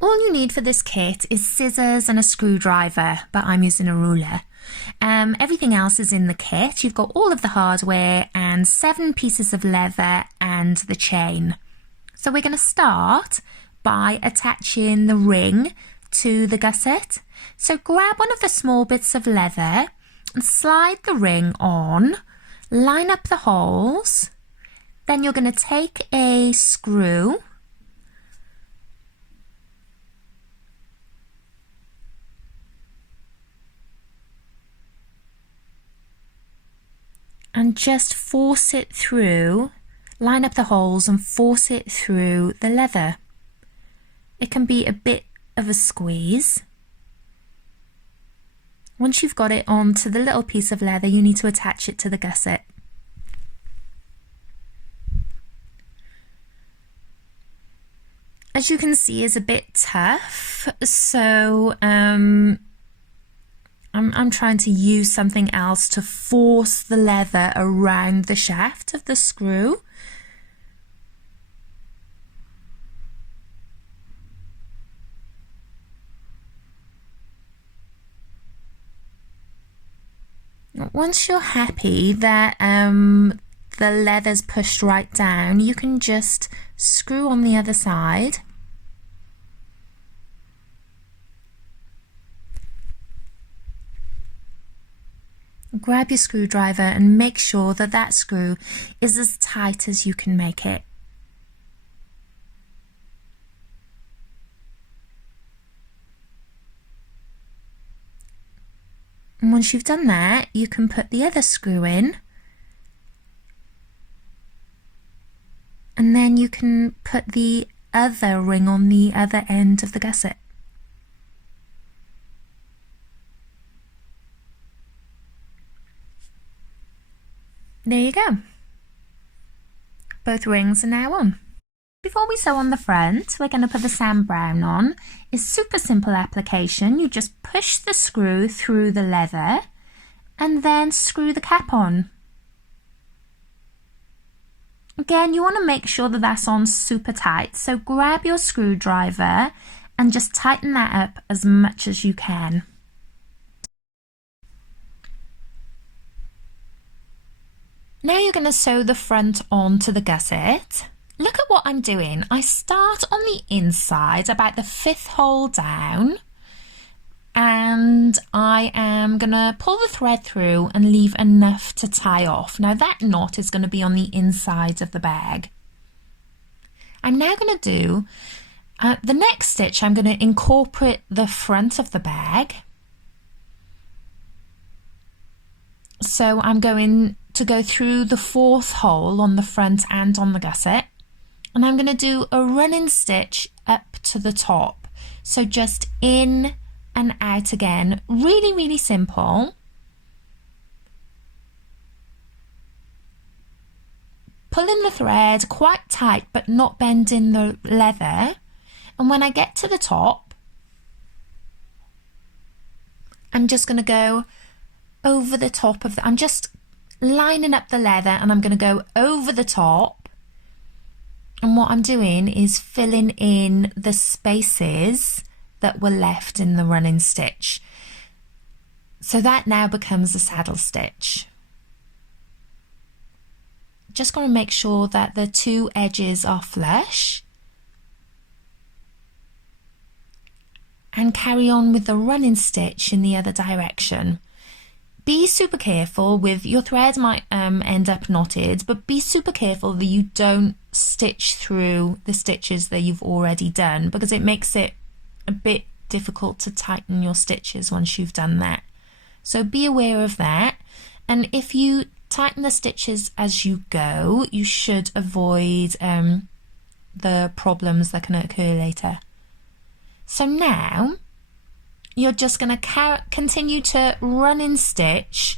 All you need for this kit is scissors and a screwdriver, but I'm using a ruler. Everything else is in the kit. You've got all of the hardware and 7 pieces of leather and the chain. So we're going to start by attaching the ring to the gusset. So grab one of the small bits of leather and slide the ring on, line up the holes. Then you're going to take a screw and just force it through, line up the holes and force it through the leather. It can be a bit of a squeeze. Once you've got it onto the little piece of leather, you need to attach it to the gusset. As you can see, it's a bit tough, so I'm trying to use something else to force the leather around the shaft of the screw. Once you're happy that the leather's pushed right down, you can just screw on the other side. Grab your screwdriver and make sure that that screw is as tight as you can make it. And once you've done that, you can put the other screw in, and then you can put the other ring on the other end of the gusset. There you go. Both rings are now on. Before we sew on the front, we're going to put the sand brown on. It's super simple application. You just push the screw through the leather and then screw the cap on. Again, you want to make sure that that's on super tight. So grab your screwdriver and just tighten that up as much as you can. Now you're going to sew the front onto the gusset. Look at what I'm doing. I start on the inside, about the 5th hole down, and I am going to pull the thread through and leave enough to tie off. Now that knot is going to be on the inside of the bag. I'm now going to do the next stitch. I'm going to incorporate the front of the bag. So I'm going to go through the 4th hole on the front and on the gusset, and I'm going to do a running stitch up to the top. So just in and out again, really simple. Pulling the thread quite tight but not bending the leather, and when I get to the top, I'm just going to go over the top of I'm just lining up the leather and I'm going to go over the top, and what I'm doing is filling in the spaces that were left in the running stitch. So that now becomes a saddle stitch. Just going to make sure that the 2 edges are flush and carry on with the running stitch in the other direction. Be super careful with your thread, might end up knotted, but be super careful that you don't stitch through the stitches that you've already done, because it makes it a bit difficult to tighten your stitches once you've done that. So be aware of that, and if you tighten the stitches as you go, you should avoid the problems that can occur later. So now you're just going to continue to run in stitch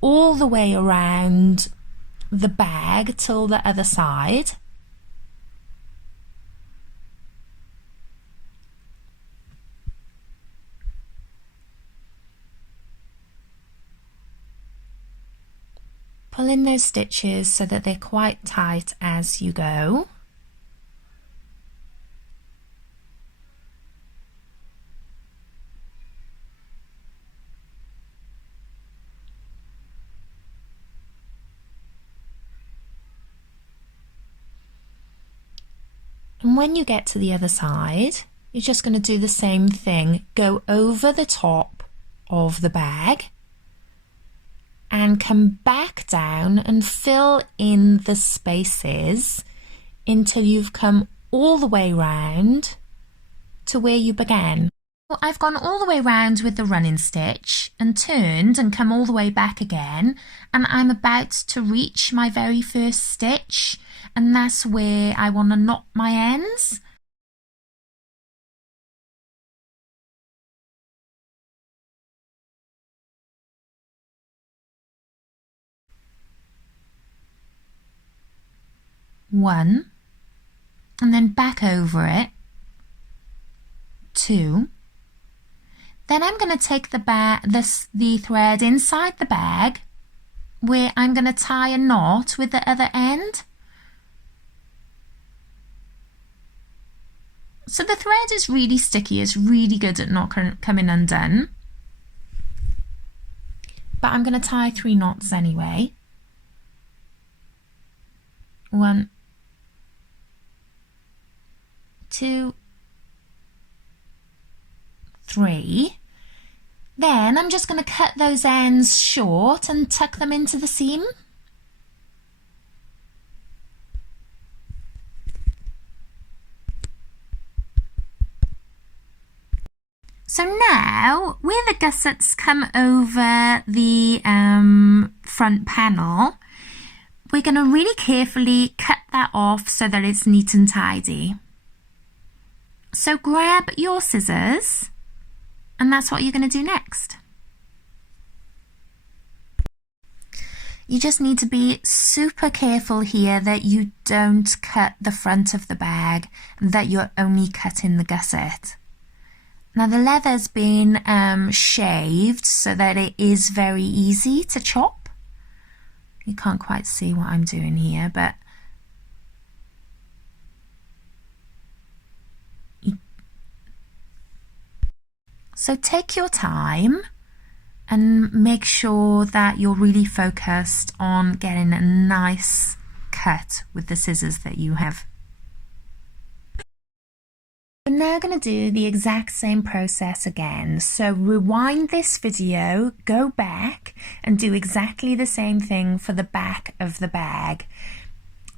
all the way around the bag till the other side. Pull in those stitches so that they're quite tight as you go. And when you get to the other side, you're just going to do the same thing. Go over the top of the bag and come back down and fill in the spaces until you've come all the way round to where you began. Well, I've gone all the way round with the running stitch and turned and come all the way back again, and I'm about to reach my very first stitch, and that's where I want to knot my ends. One, and then back over it. Two. Then I'm going to take the thread inside the bag where I'm going to tie a knot with the other end. So the thread is really sticky, it's really good at not coming undone. But I'm going to tie 3 knots anyway. 1, 2, 3. Then I'm just going to cut those ends short and tuck them into the seam. So now, where the gussets come over the front panel, we're going to really carefully cut that off so that it's neat and tidy. So grab your scissors, and that's what you're going to do next. You just need to be super careful here that you don't cut the front of the bag, that you're only cutting the gusset. Now the leather's been shaved so that it is very easy to chop. You can't quite see what I'm doing here, but so take your time and make sure that you're really focused on getting a nice cut with the scissors that you have. We're now going to do the exact same process again. So rewind this video, go back and do exactly the same thing for the back of the bag.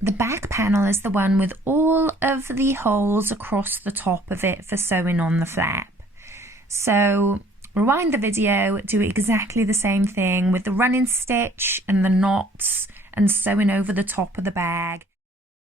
The back panel is the one with all of the holes across the top of it for sewing on the flap. So rewind the video, do exactly the same thing with the running stitch and the knots and sewing over the top of the bag.